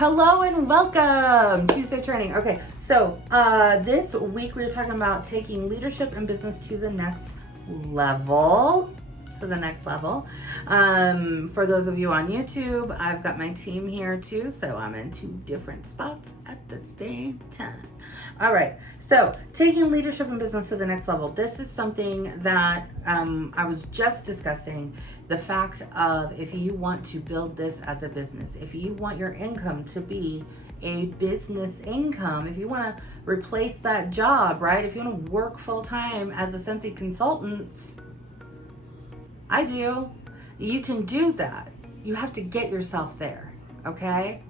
Hello and welcome Tuesday training. Okay, so this week we're talking about taking leadership and business to the next level. For those of you on YouTube, I've got my team here too, so I'm in two different spots at the same time. All right, so taking leadership and business to the next level. This is something that I was just discussing. The fact of, if you want to build this as a business, if you want your income to be a business income, if you want to replace that job, right? If you want to work full time as a Scentsy consultant, I do. You can do that. You have to get yourself there, okay?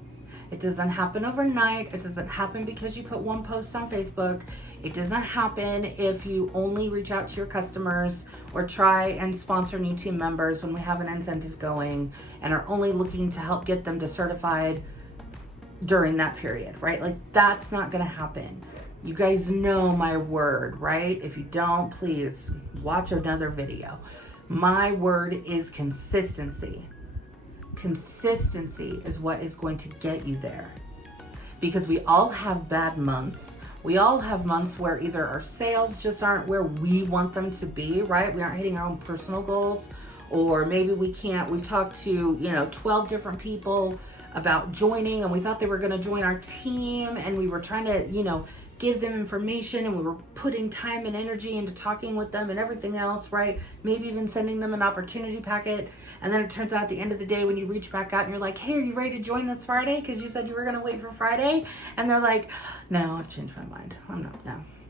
It doesn't happen overnight. It doesn't happen because you put one post on Facebook. It doesn't happen if you only reach out to your customers or try and sponsor new team members when we have an incentive going and are only looking to help get them to certified during that period, right? Like, that's not gonna happen. You guys know my word, right? If you don't, please watch another video. My word is consistency. Consistency is what is going to get you there, because we all have bad months. We all have months where either our sales just aren't where we want them to be, right? We aren't hitting our own personal goals, or maybe we can't. We've talked to, 12 different people about joining, and we thought they were going to join our team, and we were trying to, give them information, and we were putting time and energy into talking with them and everything else, right? Maybe even sending them an opportunity packet. And then it turns out at the end of the day, when you reach back out and you're like, hey, are you ready to join this Friday? Because you said you were going to wait for Friday. And they're like, no, I've changed my mind. I'm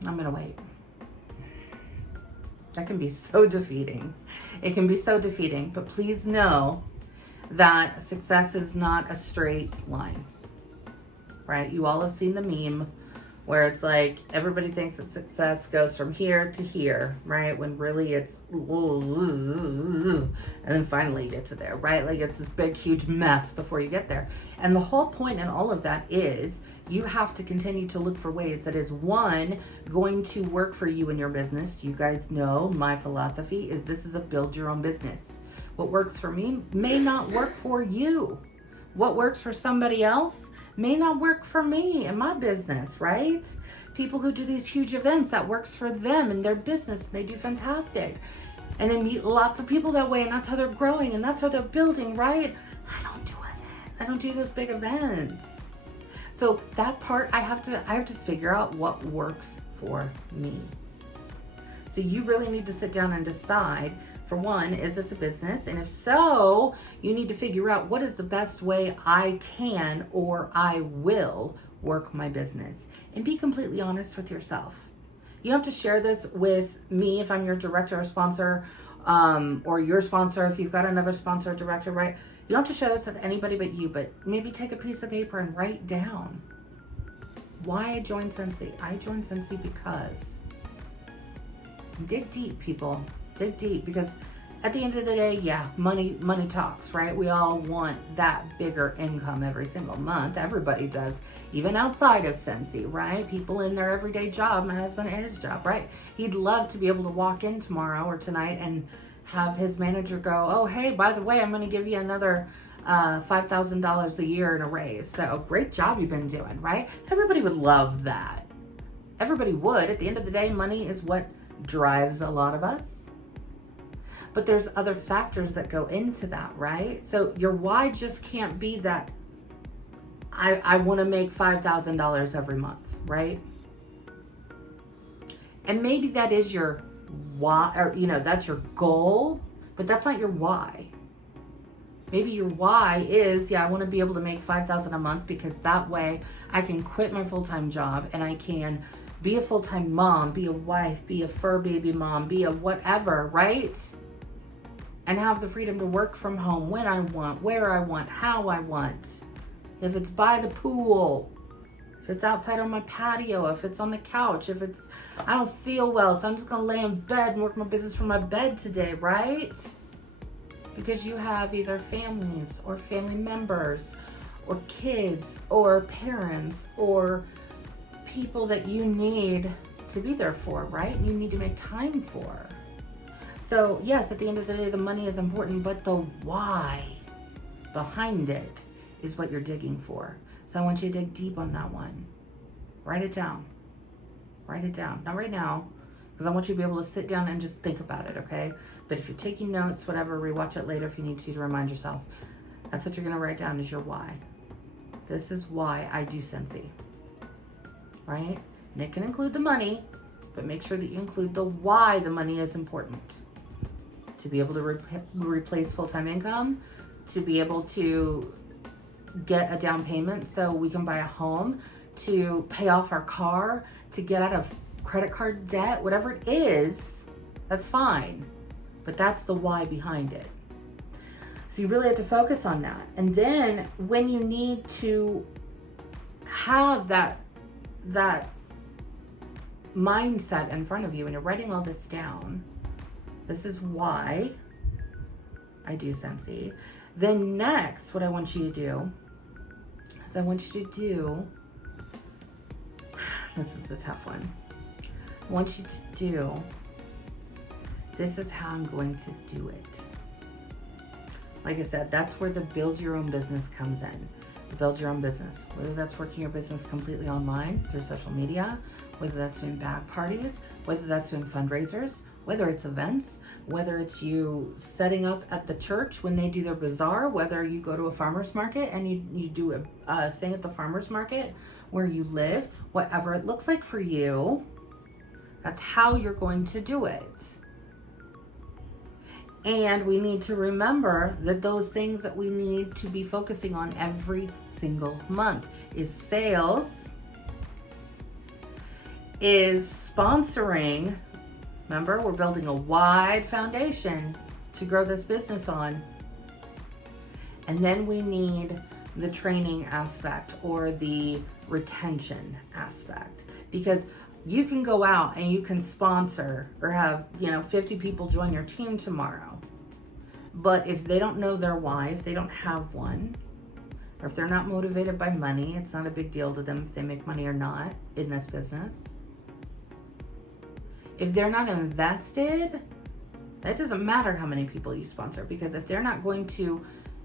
going to wait. That can be so defeating. It can be so defeating. But please know that success is not a straight line, right? You all have seen the meme where it's like everybody thinks that success goes from here to here, right? When really it's and then finally you get to there, right? Like, it's this big, huge mess before you get there. And the whole point in all of that is you have to continue to look for ways that is, one, going to work for you in your business. You guys know my philosophy is this is a build your own business. What works for me may not work for you. What works for somebody else may not work for me and my business, right? People who do these huge events, that works for them and their business, and they do fantastic. And they meet lots of people that way, and that's how they're growing, and that's how they're building, right? I don't do it. I don't do those big events. So that part, I have to figure out what works for me. So you really need to sit down and decide, for one, is this a business? And if so, you need to figure out what is the best way I can or I will work my business. And be completely honest with yourself. You don't have to share this with me if I'm your director or sponsor, or your sponsor if you've got another sponsor or director, right? You don't have to share this with anybody but you, but maybe take a piece of paper and write down why I joined Scentsy. I joined Scentsy because... dig deep, people. Dig deep, because at the end of the day, yeah, money talks, right? We all want that bigger income every single month. Everybody does, even outside of Scentsy, right? People in their everyday job. My husband at his job, right? He'd love to be able to walk in tomorrow or tonight and have his manager go, oh, hey, by the way, I'm going to give you another $5,000 a year in a raise. So great job you've been doing, right? Everybody would love that. Everybody would. At the end of the day, money is what drives a lot of us. But there's other factors that go into that, right? So your why just can't be that I want to make $5,000 every month, right? And maybe that is your why, or that's your goal, but that's not your why. Maybe your why is, I want to be able to make $5,000 a month, because that way I can quit my full-time job and I can be a full-time mom, be a wife, be a fur baby mom, be a whatever, right? And have the freedom to work from home when I want, where I want, how I want. If it's by the pool, if it's outside on my patio, if it's on the couch, if it's, I don't feel well, so I'm just gonna lay in bed and work my business from my bed today, right? Because you have either families or family members or kids or parents or people that you need to be there for, right? You need to make time for. So yes, at the end of the day, the money is important, but the why behind it is what you're digging for. So I want you to dig deep on that one. Write it down. Write it down. Not right now, because I want you to be able to sit down and just think about it, okay? But if you're taking notes, whatever, rewatch it later if you need to remind yourself. That's what you're going to write down is your why. This is why I do Scentsy, right? And it can include the money, but make sure that you include the why the money is important. To be able to replace full-time income, to be able to get a down payment so we can buy a home, to pay off our car, to get out of credit card debt, whatever it is, that's fine. But that's the why behind it. So you really have to focus on that. And then when you need to have that mindset in front of you and you're writing all this down, this is why I do Scentsy. Then next, what I want you to do is I want you to do, this is the tough one. I want you to do, this is how I'm going to do it. Like I said, that's where the build your own business comes in. Build your own business, whether that's working your business completely online through social media, whether that's doing bag parties, whether that's doing fundraisers, whether it's events, whether it's you setting up at the church when they do their bazaar, whether you go to a farmer's market and you do a thing at the farmer's market where you live, whatever it looks like for you, that's how you're going to do it. And we need to remember that those things that we need to be focusing on every single month is sales, is sponsoring. Remember, we're building a wide foundation to grow this business on. And then we need the training aspect or the retention aspect, because you can go out and you can sponsor or have, 50 people join your team tomorrow. But if they don't know their why, if they don't have one, or if they're not motivated by money, it's not a big deal to them if they make money or not in this business. If they're not invested, that doesn't matter how many people you sponsor, because if they're not going to,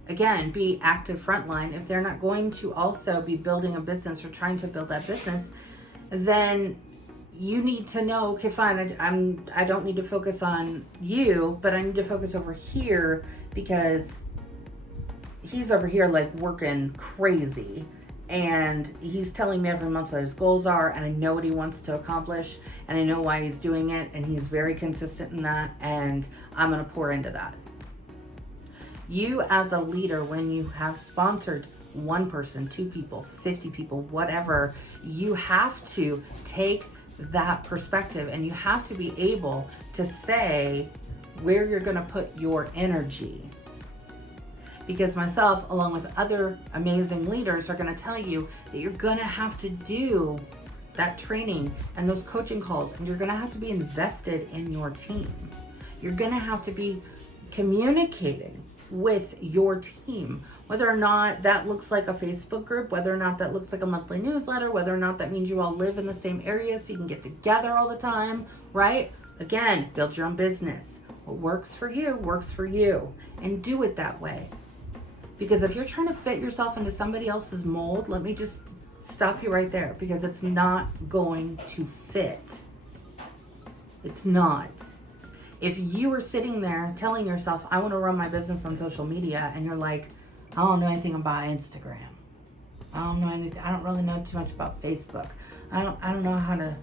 again, be active frontline, if they're not going to also be building a business or trying to build that business, then you need to know, okay, fine, I don't need to focus on you, but I need to focus over here because he's over here like working crazy and he's telling me every month what his goals are, and I know what he wants to accomplish and I know why he's doing it, and he's very consistent in that, and I'm going to pour into that. You as a leader, when you have sponsored one person, 2 people, 50 people, whatever, you have to take that perspective and you have to be able to say where you're going to put your energy. Because myself, along with other amazing leaders, are going to tell you that you're going to have to do that training and those coaching calls, and you're going to have to be invested in your team. You're going to have to be communicating with your team, whether or not that looks like a Facebook group, whether or not that looks like a monthly newsletter, whether or not that means you all live in the same area so you can get together all the time, right? Again, build your own business. What works for you, and do it that way. Because if you're trying to fit yourself into somebody else's mold, let me just stop you right there, because it's not going to fit. It's not. If you are sitting there telling yourself, I want to run my business on social media, and you're like, I don't know anything about Instagram. I don't know anything. I don't really know too much about Facebook. I don't know how to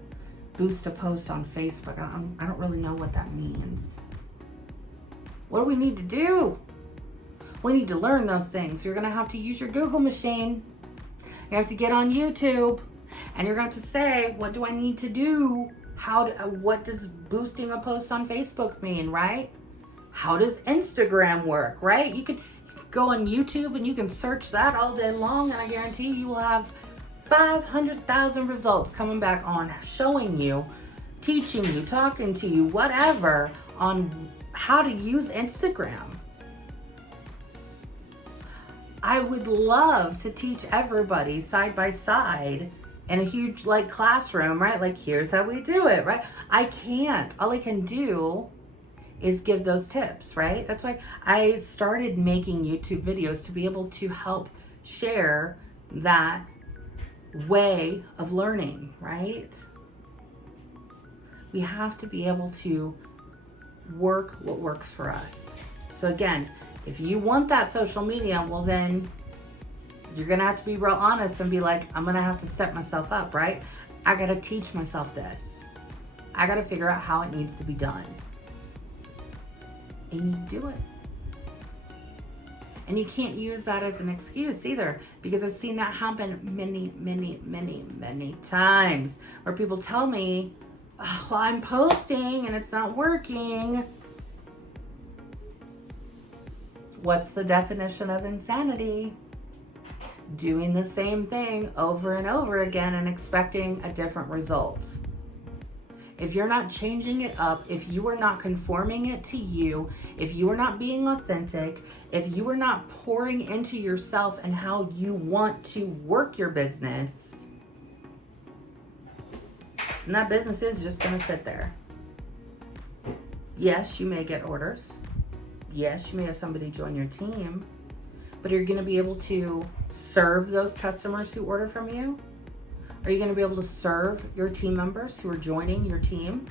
boost a post on Facebook. I don't really know what that means. What do we need to do? We need to learn those things. You're going to have to use your Google machine. You have to get on YouTube, and you're going to have to say, what do I need to do? What does boosting a post on Facebook mean, right? How does Instagram work, right? You could go on YouTube and you can search that all day long, and I guarantee you will have 500,000 results coming back on showing you, teaching you, talking to you, whatever, on how to use Instagram. I would love to teach everybody side by side in a huge classroom, right? Like, here's how we do it, right? I can't. All I can do is give those tips, right? That's why I started making YouTube videos, to be able to help share that way of learning, right? We have to be able to work what works for us. So again, if you want that social media, well then you're gonna have to be real honest and be like, I'm gonna have to set myself up, right? I gotta teach myself this. I gotta figure out how it needs to be done. And you do it. And you can't use that as an excuse either, because I've seen that happen many times where people tell me, oh, well, I'm posting and it's not working. What's the definition of insanity? Doing the same thing over and over again and expecting a different result. If you're not changing it up, if you are not conforming it to you, if you are not being authentic, if you are not pouring into yourself and how you want to work your business, and that business is just going to sit there. Yes, you may get orders. Yes, you may have somebody join your team, but are you going to be able to serve those customers who order from you? Are you going to be able to serve your team members who are joining your team?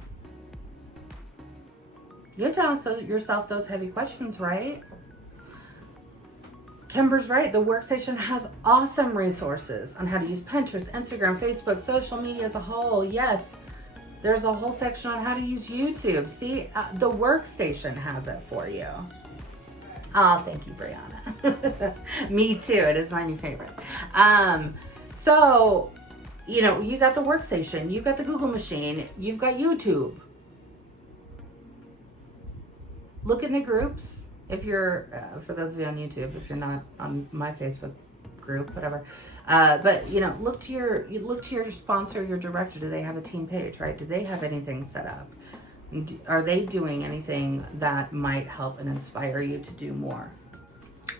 You have to ask yourself those heavy questions, right? Kimber's right. The workstation has awesome resources on how to use Pinterest, Instagram, Facebook, social media as a whole. Yes, there's a whole section on how to use YouTube. See, the workstation has it for you. Oh, thank you, Brianna. Me too. It is my new favorite. So, you know, you got the workstation, you've got the Google machine, you've got YouTube. Look in the groups. If you're, for those of you on YouTube, if you're not on my Facebook group, whatever. But you know, look to your sponsor, your director. Do they have a team page, right? Do they have anything set up? Are they doing anything that might help and inspire you to do more?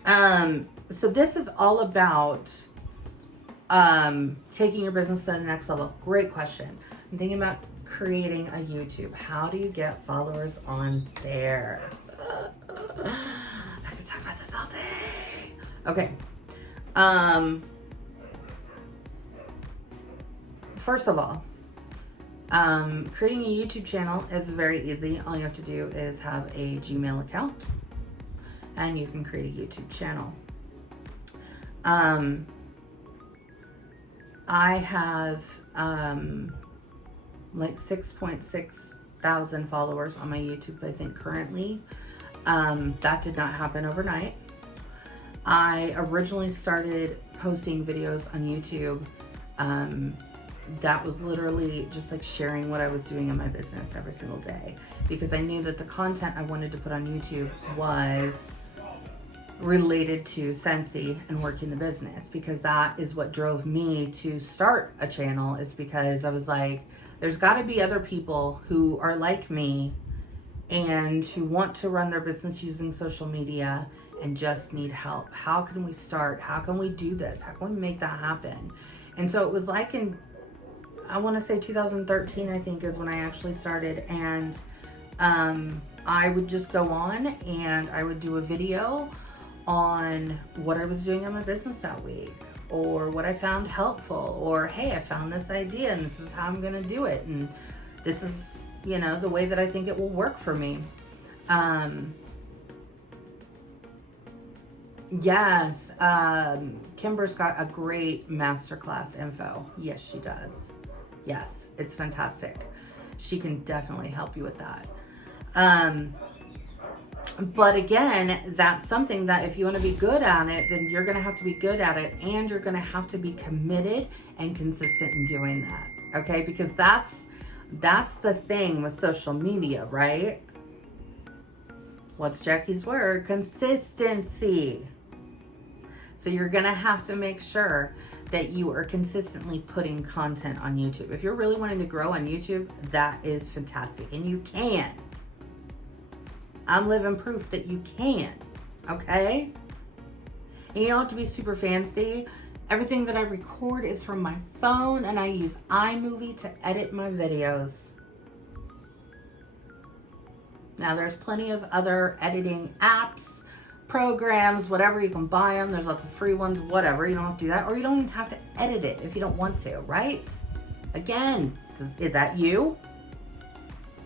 So this is all about taking your business to the next level. Great question. I'm thinking about creating a YouTube. How do you get followers on there? I could talk about this all day. Okay. First of all, creating a YouTube channel is very easy. All you have to do is have a Gmail account and you can create a YouTube channel. I have like 6.6 thousand followers on my YouTube, I think currently. That did not happen overnight. I originally started posting videos on YouTube. That was literally just like sharing what I was doing in my business every single day, because I knew that the content I wanted to put on YouTube was related to Scentsy and working the business, because that is what drove me to start a channel, is because I was like, there's got to be other people who are like me and who want to run their business using social media and just need help. How can we start? How can we do this? How can we make that happen? And so it was like in, I want to say 2013, I think, is when I actually started. And I would just go on and I would do a video on what I was doing in my business that week, or what I found helpful, or hey, I found this idea and this is how I'm going to do it. And this is, you know, the way that I think it will work for me. Yes, Kimber's got a great masterclass info. Yes, she does. Yes, it's fantastic. She can definitely help you with that. But again, that's something that if you want to be good at it, then you're going to have to be good at it, and you're going to have to be committed and consistent in doing that. Okay? Because that's the thing with social media, right? What's Jacqui's word? Consistency. So you're going to have to make sure that you are consistently putting content on YouTube. If you're really wanting to grow on YouTube, that is fantastic. And you can. I'm living proof that you can. Okay? And you don't have to be super fancy. Everything that I record is from my phone, and I use iMovie to edit my videos. Now, there's plenty of other editing apps, programs, whatever. You can buy them. There's lots of free ones, whatever. You don't have to do that, or you don't even have to edit it if you don't want to, right? Again, is that you?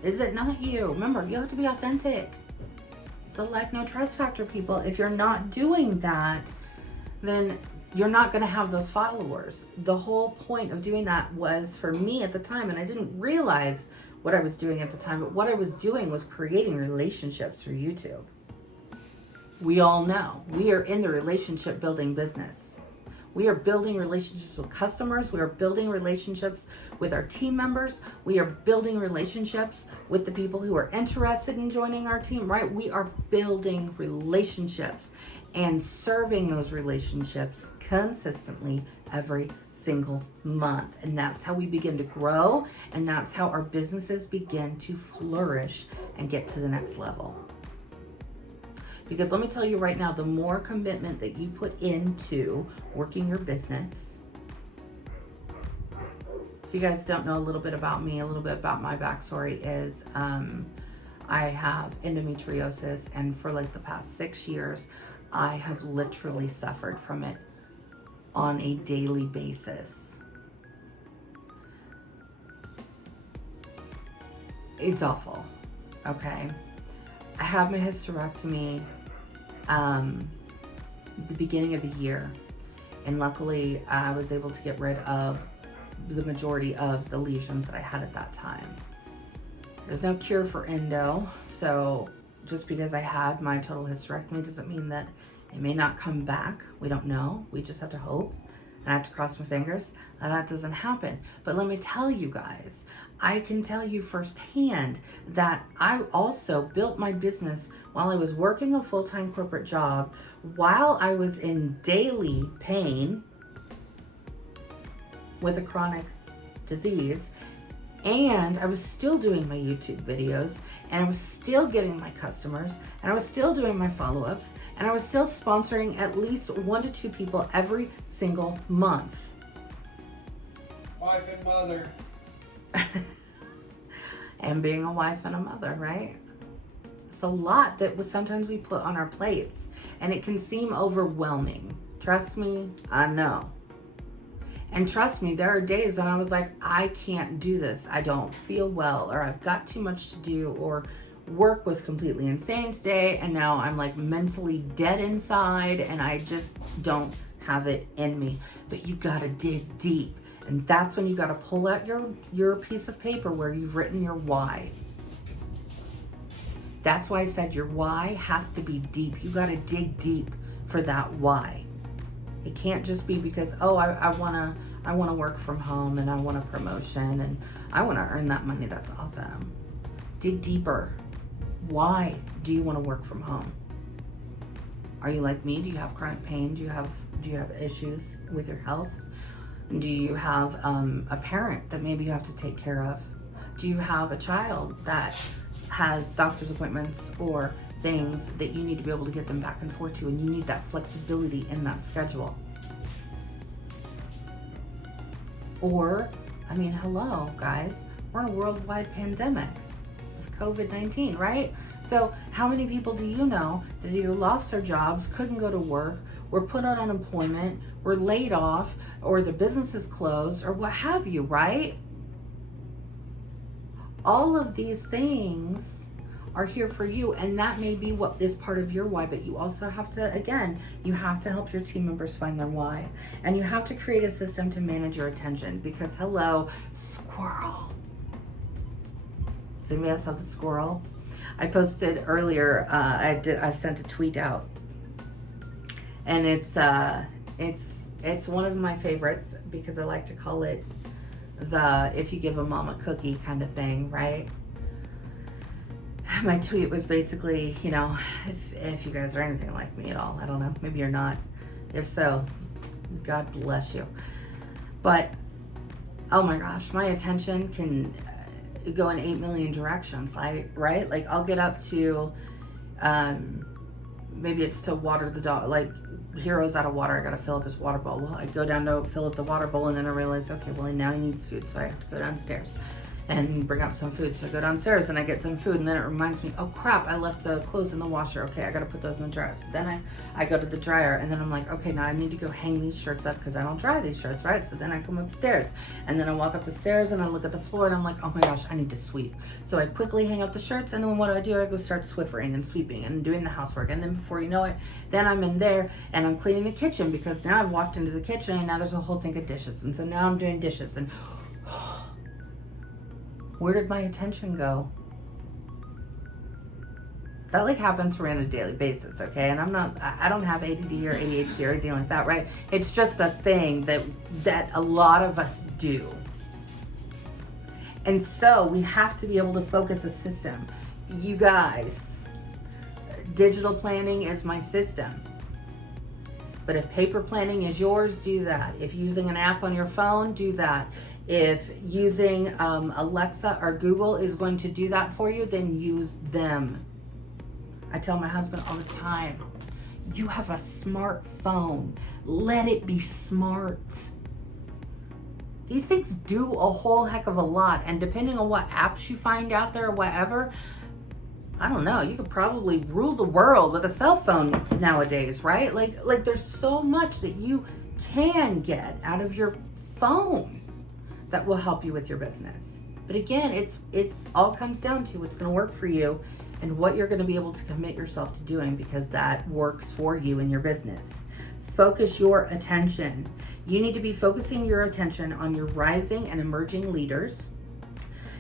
Is it not you? Remember, you have to be authentic. It's the like, no trust factor, people. If you're not doing that, then you're not going to have those followers. The whole point of doing that was for me at the time, and I didn't realize what I was doing at the time, but what I was doing was creating relationships for YouTube. We all know we are in the relationship building business. We are building relationships with customers. We are building relationships with our team members. We are building relationships with the people who are interested in joining our team, right? We are building relationships and serving those relationships consistently every single month. And that's how we begin to grow. And that's how our businesses begin to flourish and get to the next level. Because let me tell you right now, the more commitment that you put into working your business, if you guys don't know a little bit about me, a little bit about my backstory is I have endometriosis, and for like the past 6 years, I have literally suffered from it on a daily basis. It's awful, okay? I had my hysterectomy the beginning of the year, and luckily I was able to get rid of the majority of the lesions that I had at that time. There's no cure for endo, so just because I had my total hysterectomy doesn't mean that it may not come back. We don't know. We just have to hope, and I have to cross my fingers that doesn't happen. But let me tell you guys, I can tell you firsthand that I also built my business while I was working a full-time corporate job, while I was in daily pain with a chronic disease, and I was still doing my YouTube videos, and I was still getting my customers, and I was still doing my follow-ups, and I was still sponsoring at least 1 to 2 people every single month. Wife and mother. And being a wife and a mother, right? It's a lot that sometimes we put on our plates, and it can seem overwhelming. Trust me, I know. And trust me, there are days when I was like, I can't do this. I don't feel well, or I've got too much to do, or work was completely insane today, and now I'm like mentally dead inside, and I just don't have it in me. But you gotta dig deep. And that's when you got to pull out your piece of paper where you've written your why. That's why I said your why has to be deep. You got to dig deep for that why. It can't just be because, oh, I want to work from home, and I want a promotion, and I want to earn that money. That's awesome. Dig deeper. Why do you want to work from home? Are you like me? Do you have chronic pain? Do you have issues with your health? Do you have a parent that maybe you have to take care of? Do you have a child that has doctor's appointments or things that you need to be able to get them back and forth to, and you need that flexibility in that schedule? Or, I mean, hello, guys. We're in a worldwide pandemic with COVID-19, right? So how many people do you know that either lost their jobs, couldn't go to work, were put on unemployment, were laid off, or the business is closed, or what have you, right? All of these things are here for you, and that may be what is part of your why, but you also have to, again, you have to help your team members find their why, and you have to create a system to manage your attention, because hello, squirrel. Does anybody else have the squirrel? I posted earlier, I sent a tweet out, and it's one of my favorites because I like to call it the if you give a mom a cookie kind of thing, right? My tweet was basically, you know, if you guys are anything like me at all, I don't know, maybe you're not. If so, God bless you. But, oh my gosh, my attention can go in 8 million directions, right? Like I'll get up to, maybe it's to water the dog, like Hero's out of water, I gotta fill up his water bowl. Well, I go down to fill up the water bowl, and then I realize, okay, well now he needs food, so I have to go downstairs. and bring up some food. So I go downstairs and I get some food, and then it reminds me, oh crap, I left the clothes in the washer. Okay, I gotta put those in the dryer. So then I go to the dryer, and then I'm like, okay, now I need to go hang these shirts up because I don't dry these shirts, right? So then I come upstairs, and then I walk up the stairs and I look at the floor, and I'm like, oh my gosh, I need to sweep. So I quickly hang up the shirts, and then what do? I go start Swiffering and sweeping and doing the housework. And then before you know it, then I'm in there and I'm cleaning the kitchen, because now I've walked into the kitchen and now there's a whole sink of dishes. And so now I'm doing dishes, and where did my attention go? That like happens for me on a daily basis, okay? And I don't have ADD or ADHD or anything like that, right? It's just a thing that a lot of us do. And so we have to be able to focus a system. You guys, digital planning is my system. But if paper planning is yours, do that. If using an app on your phone, do that. If using Alexa or Google is going to do that for you, then use them. I tell my husband all the time, you have a smartphone. Let it be smart. These things do a whole heck of a lot. And depending on what apps you find out there or whatever, I don't know, you could probably rule the world with a cell phone nowadays, right? Like there's so much that you can get out of your phone that will help you with your business. But again, it's all comes down to what's going to work for you and what you're going to be able to commit yourself to doing, because that works for you in your business. Focus your attention. You need to be focusing your attention on your rising and emerging leaders.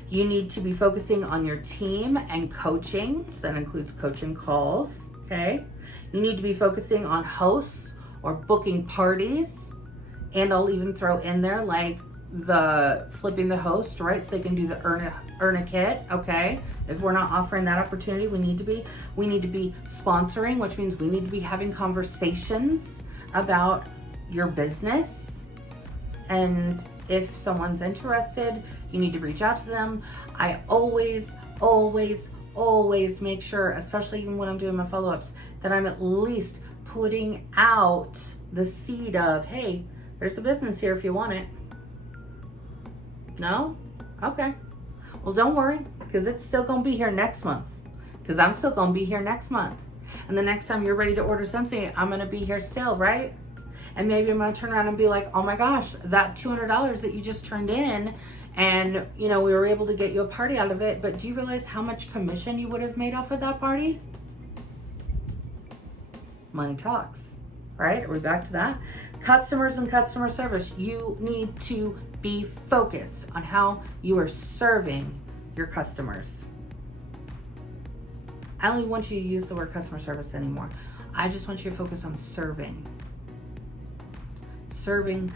You need to be focusing on your team and coaching. So that includes coaching calls, okay? You need to be focusing on hosts or booking parties. And I'll even throw in there like the flipping the host, right? So they can do the earn a kit, okay? If we're not offering that opportunity, we need to be sponsoring, which means we need to be having conversations about your business. And if someone's interested, you need to reach out to them. I always make sure, especially even when I'm doing my follow-ups, that I'm at least putting out the seed of, hey, there's a business here if you want it. No? Okay. Well, don't worry, because it's still going to be here next month. Because I'm still going to be here next month. And the next time you're ready to order Scentsy, I'm going to be here still, right? And maybe I'm going to turn around and be like, oh my gosh, that $200 that you just turned in, and we were able to get you a party out of it, but do you realize how much commission you would have made off of that party? Money talks, right? Are we back to that? Customers and customer service. You need to be focused on how you are serving your customers. I don't even want you to use the word customer service anymore. I just want you to focus on serving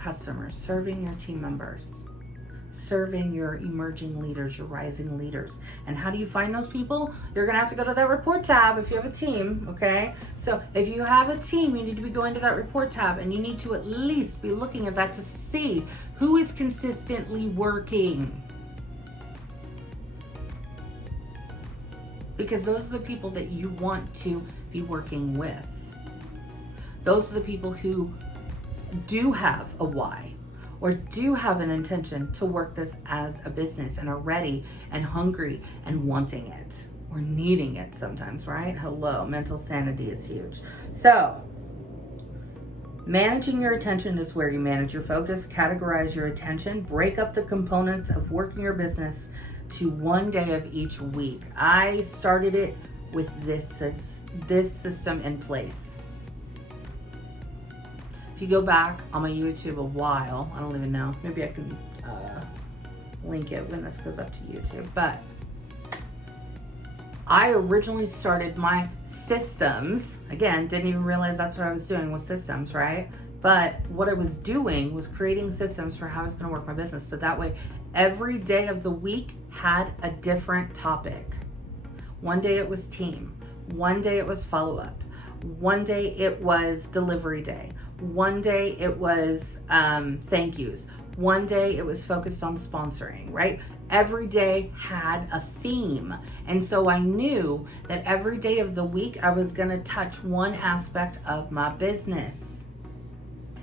customers, serving your team members, serving your emerging leaders, your rising leaders. And how do you find those people? You're gonna have to go to that report tab if you have a team, okay? So if you have a team, you need to be going to that report tab, and you need to at least be looking at that to see who is consistently working. Because those are the people that you want to be working with. Those are the people who do have a why, or do have an intention to work this as a business, and are ready and hungry and wanting it, or needing it sometimes, right? Hello, mental sanity is huge. So managing your attention is where you manage your focus, categorize your attention, break up the components of working your business to one day of each week. I started it with this system in place. If you go back on my YouTube a while, I don't even know, maybe I can link it when this goes up to YouTube, but I originally started my systems, again, didn't even realize that's what I was doing with systems, right? But what I was doing was creating systems for how I was gonna work my business. So that way, every day of the week had a different topic. One day it was team. One day it was follow-up. One day it was delivery day. One day it was thank yous. One day it was focused on sponsoring, right? Every day had a theme. And so I knew that every day of the week I was gonna touch one aspect of my business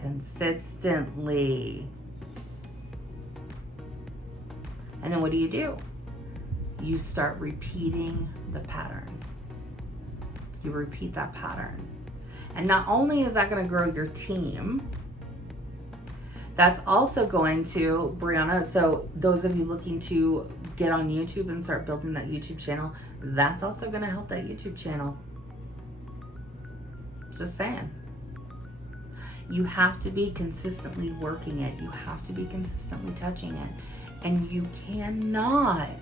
consistently. And then what do? You start repeating the pattern. You repeat that pattern. And not only is that going to grow your team, that's also going to, Brianna, so those of you looking to get on YouTube and start building that YouTube channel, that's also going to help that YouTube channel. Just saying. You have to be consistently working it. You have to be consistently touching it. And you cannot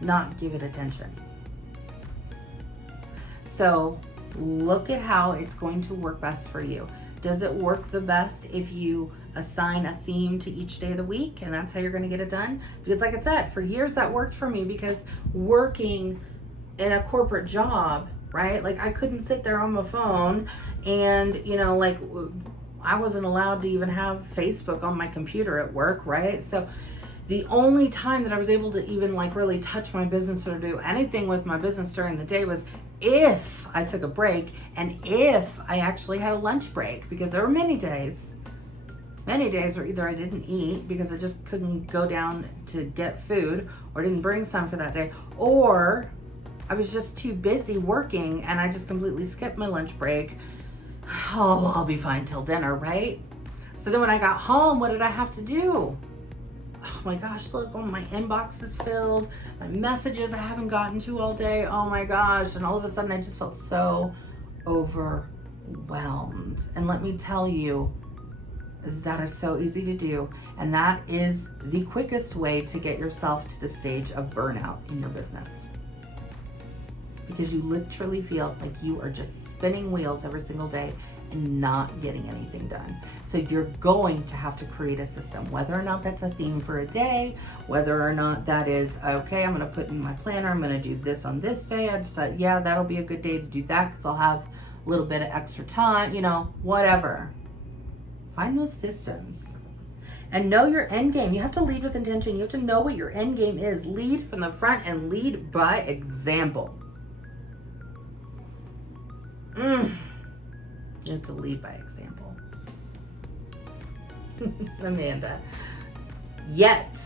not give it attention. So look at how it's going to work best for you. Does it work the best if you assign a theme to each day of the week and that's how you're going to get it done? Because like I said, for years that worked for me, because working in a corporate job, right? Like I couldn't sit there on my phone and, like I wasn't allowed to even have Facebook on my computer at work, right? So the only time that I was able to even like really touch my business or do anything with my business during the day was if I took a break and if I actually had a lunch break, because there were many days where either I didn't eat because I just couldn't go down to get food or didn't bring some for that day, or I was just too busy working and I just completely skipped my lunch break. Oh, well, I'll be fine till dinner, right? So then when I got home, what did I have to do? Oh my gosh, look, oh, my inbox is filled, my messages I haven't gotten to all day, oh my gosh. And all of a sudden I just felt so overwhelmed. And let me tell you, that is so easy to do. And that is the quickest way to get yourself to the stage of burnout in your business. Because you literally feel like you are just spinning wheels every single day and not getting anything done. So you're going to have to create a system, whether or not that's a theme for a day, whether or not that is, okay, I'm going to put in my planner, I'm going to do this on this day. I decided, yeah, that'll be a good day to do that because I'll have a little bit of extra time, whatever. Find those systems and know your end game. You have to lead with intention. You have to know what your end game is. Lead from the front and lead by example. You have to lead by example. Amanda. Yet,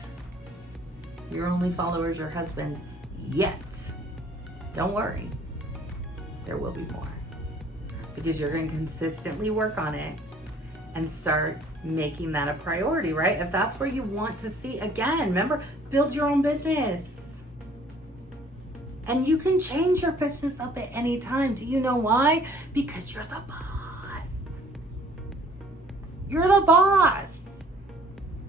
your only follower is your husband. Yet, don't worry. There will be more. Because you're going to consistently work on it and start making that a priority, right? If that's where you want to see, again, remember, build your own business. And you can change your business up at any time. Do you know why? Because you're the boss. You're the boss.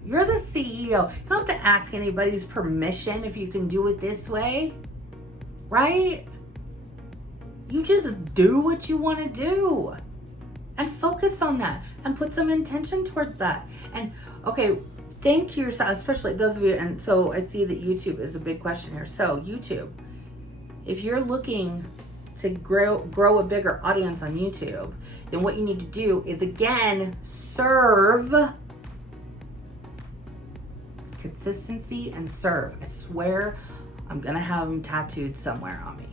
You're the CEO. You don't have to ask anybody's permission if you can do it this way, right? You just do what you want to do and focus on that and put some intention towards that. And okay, think to yourself, especially those of you, and so I see that YouTube is a big question here. So YouTube, if you're looking to grow a bigger audience on YouTube, then what you need to do is, again, serve. Consistency and serve. I swear I'm gonna have them tattooed somewhere on me.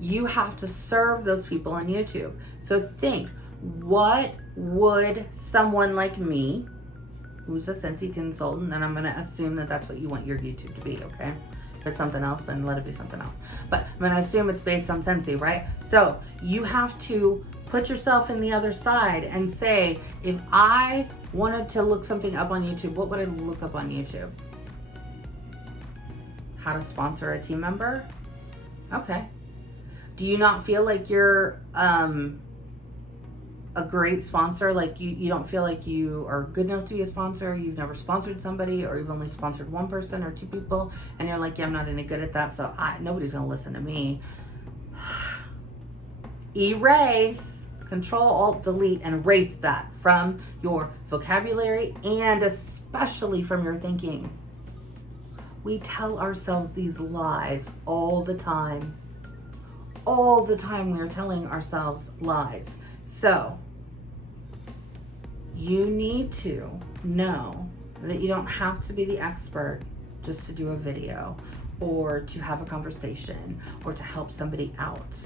You have to serve those people on YouTube. So think, what would someone like me, who's a Scentsy consultant, and I'm gonna assume that that's what you want your YouTube to be, okay? If it's something else, then let it be something else. But I'm gonna assume it's based on Scentsy, right? So you have to put yourself in the other side and say, if I wanted to look something up on YouTube, what would I look up on YouTube? How to sponsor a team member? Okay. Do you not feel like you're a great sponsor? Like you don't feel like you are good enough to be a sponsor? You've never sponsored somebody, or you've only sponsored one person or two people, and you're like, yeah, I'm not any good at that, so nobody's gonna listen to me. Erase, Control Alt Delete, and erase that from your vocabulary and especially from your thinking. We tell ourselves these lies all the time. All the time we are telling ourselves lies. So you need to know that you don't have to be the expert just to do a video or to have a conversation or to help somebody out.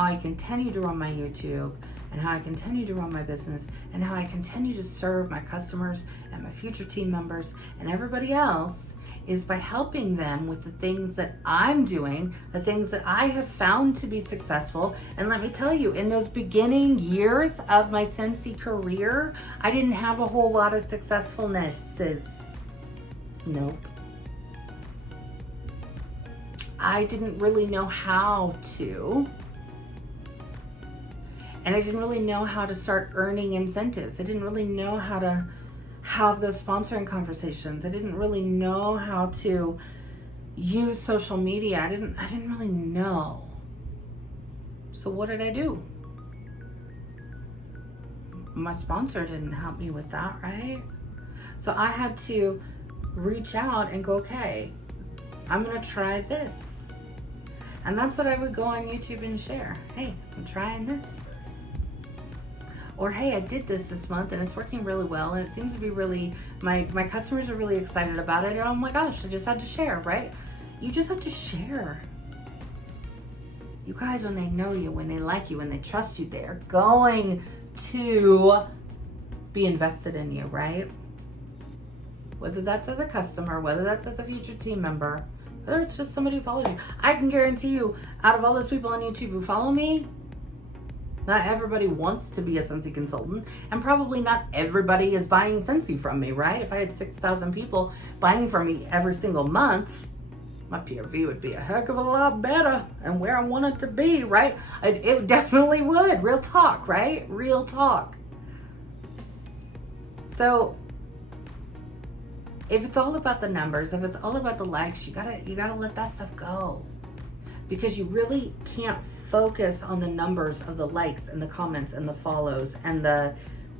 how I continue to run my YouTube and how I continue to run my business and how I continue to serve my customers and my future team members and everybody else is by helping them with the things that I'm doing, the things that I have found to be successful. And let me tell you, in those beginning years of my Scentsy career, I didn't have a whole lot of successfulnesses. Nope. I didn't really know how to. And I didn't really know how to start earning incentives. I didn't really know how to have those sponsoring conversations. I didn't really know how to use social media. I didn't really know. So what did I do? My sponsor didn't help me with that, right? So I had to reach out and go, okay, I'm gonna try this. And that's what I would go on YouTube and share. Hey, I'm trying this. Or, hey, I did this month and it's working really well and it seems to be really, my customers are really excited about it. And oh my gosh, I just had to share, right? You just have to share. You guys, when they know you, when they like you, when they trust you, they're going to be invested in you, right? Whether that's as a customer, whether that's as a future team member, whether it's just somebody who follows you. I can guarantee you, out of all those people on YouTube who follow me, not everybody wants to be a Scentsy consultant, and probably not everybody is buying Scentsy from me, right? If I had 6,000 people buying from me every single month, my PRV would be a heck of a lot better and where I want it to be, right? It definitely would. Real talk, right? Real talk. So if it's all about the numbers, if it's all about the likes, you gotta let that stuff go. Because you really can't focus on the numbers of the likes and the comments and the follows and the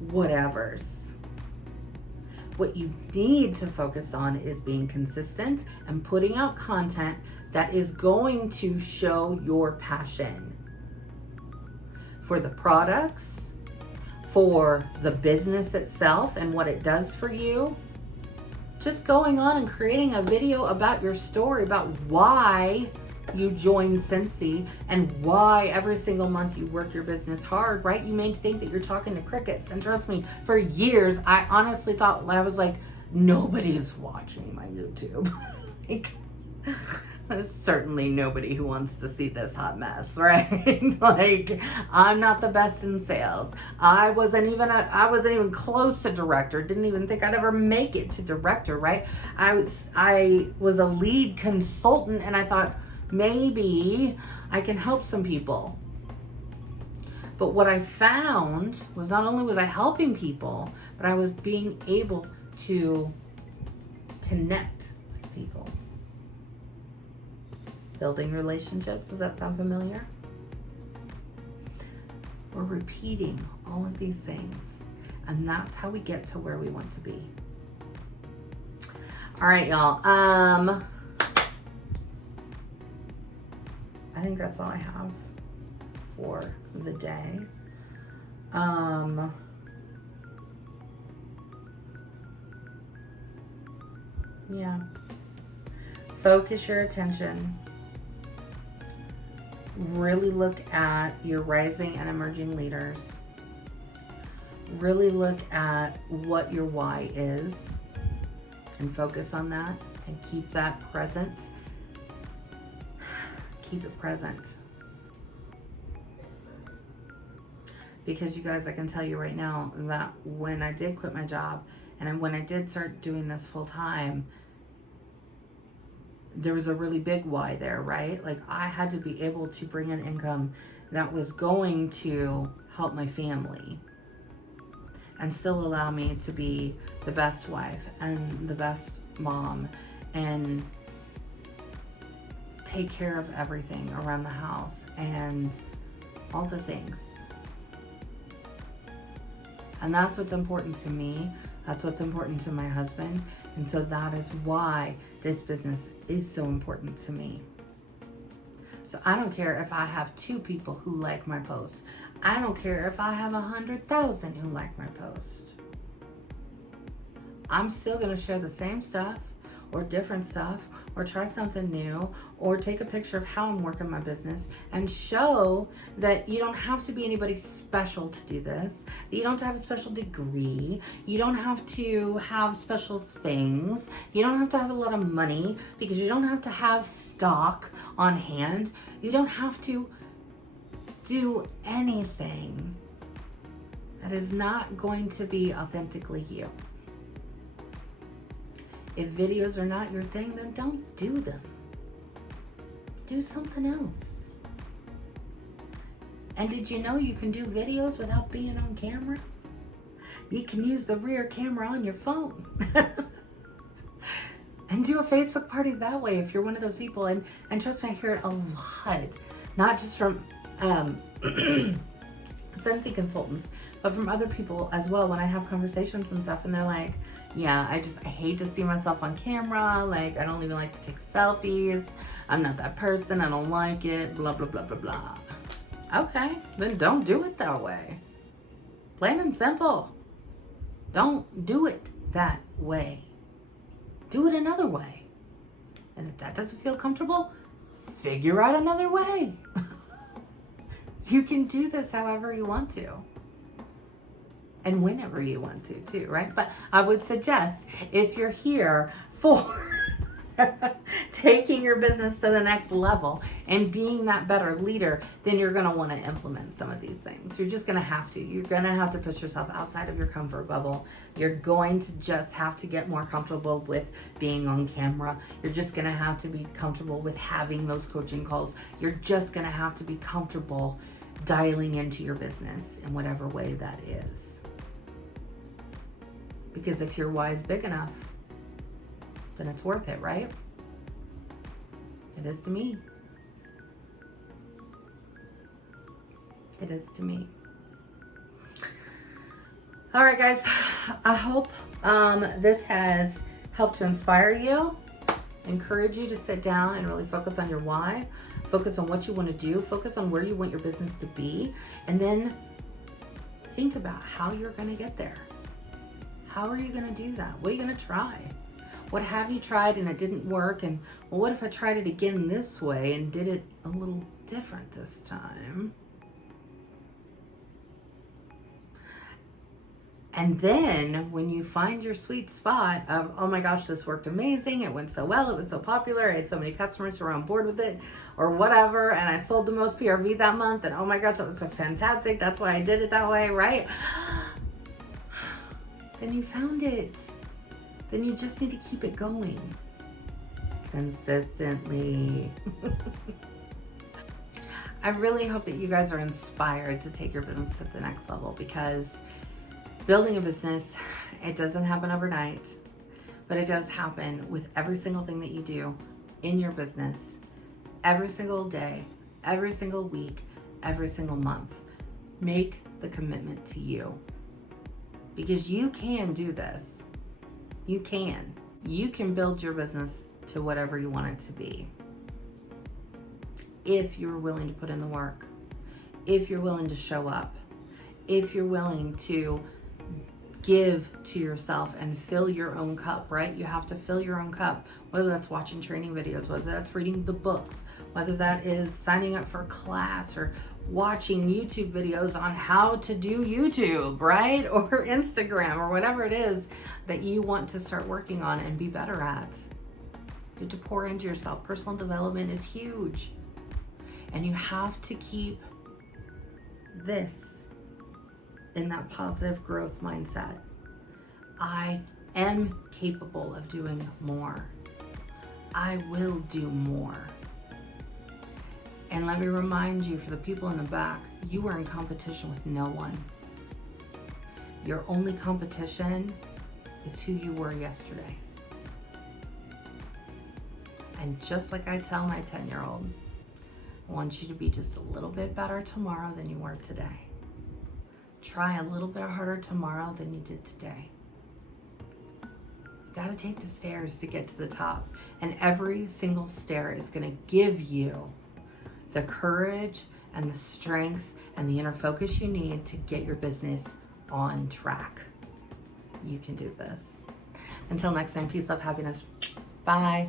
whatevers. What you need to focus on is being consistent and putting out content that is going to show your passion for the products, for the business itself and what it does for you. Just going on and creating a video about your story, about why you join Scentsy and why every single month you work your business hard, right? You may think that you're talking to crickets, and trust me, for years I honestly thought, I was like, nobody's watching my YouTube. Like, there's certainly nobody who wants to see this hot mess, right? Like, I'm not the best in sales. I wasn't even close to director. Didn't even think I'd ever make it to director, right? I was a lead consultant, and I thought, maybe I can help some people. But what I found was not only was I helping people, but I was being able to connect with people. Building relationships, does that sound familiar? We're repeating all of these things, and that's how we get to where we want to be. All right, y'all. I think that's all I have for the day. Yeah. Focus your attention. Really look at your rising and emerging leaders. Really look at what your why is and focus on that and keep that present. Keep it present. Because you guys, I can tell you right now that when I did quit my job and when I did start doing this full time, there was a really big why there, right? Like, I had to be able to bring in income that was going to help my family and still allow me to be the best wife and the best mom and take care of everything around the house and all the things. And that's what's important to me. That's what's important to my husband. And so that is why this business is so important to me. So I don't care if I have 2 people who like my post. I don't care if I have 100,000 who like my post. I'm still gonna share the same stuff or different stuff or try something new, or take a picture of how I'm working my business and show that you don't have to be anybody special to do this. You don't have to have a special degree. You don't have to have special things. You don't have to have a lot of money, because you don't have to have stock on hand. You don't have to do anything that is not going to be authentically you. If videos are not your thing, then don't do them. Do something else. And did you know you can do videos without being on camera? You can use the rear camera on your phone. And do a Facebook party that way if you're one of those people. And trust me, I hear it a lot. Not just from Scentsy consultants, but from other people as well when I have conversations and stuff, and they're like, yeah, I hate to see myself on camera. Like, I don't even like to take selfies. I'm not that person. I don't like it. Blah, blah, blah, blah, blah. Okay, then don't do it that way. Plain and simple. Don't do it that way. Do it another way. And if that doesn't feel comfortable, figure out another way. You can do this however you want to. And whenever you want to too, right? But I would suggest, if you're here for taking your business to the next level and being that better leader, then you're gonna wanna implement some of these things. You're just gonna have to. You're gonna have to put yourself outside of your comfort bubble. You're going to just have to get more comfortable with being on camera. You're just gonna have to be comfortable with having those coaching calls. You're just gonna have to be comfortable dialing into your business in whatever way that is. Because if your why is big enough, then it's worth it, right? It is to me. It is to me. All right, guys. I hope this has helped to inspire you, encourage you to sit down and really focus on your why, focus on what you want to do, focus on where you want your business to be, and then think about how you're going to get there. How are you going to do that? What are you going to try? What have you tried and it didn't work? And well, what if I tried it again this way and did it a little different this time? And then when you find your sweet spot of, oh my gosh, this worked amazing. It went so well. It was so popular. I had so many customers who were on board with it or whatever. And I sold the most PRV that month. And oh my gosh, it was so fantastic. That's why I did it that way, right? Then you found it. Then you just need to keep it going consistently. I really hope that you guys are inspired to take your business to the next level, because building a business, it doesn't happen overnight, but it does happen with every single thing that you do in your business, every single day, every single week, every single month. Make the commitment to you. Because you can do this. You can. You can build your business to whatever you want it to be. If you're willing to put in the work. If you're willing to show up. If you're willing to give to yourself and fill your own cup, right? You have to fill your own cup. Whether that's watching training videos, whether that's reading the books, whether that is signing up for a class or watching YouTube videos on how to do YouTube, right? Or Instagram or whatever it is that you want to start working on and be better at. You have to pour into yourself. Personal development is huge. And you have to keep this in that positive growth mindset. I am capable of doing more. I will do more. And let me remind you, for the people in the back, you are in competition with no one. Your only competition is who you were yesterday. And just like I tell my 10-year-old, I want you to be just a little bit better tomorrow than you were today. Try a little bit harder tomorrow than you did today. You gotta take the stairs to get to the top. And every single stair is gonna give you the courage and the strength and the inner focus you need to get your business on track. You can do this. Until next time, peace, love, happiness. Bye.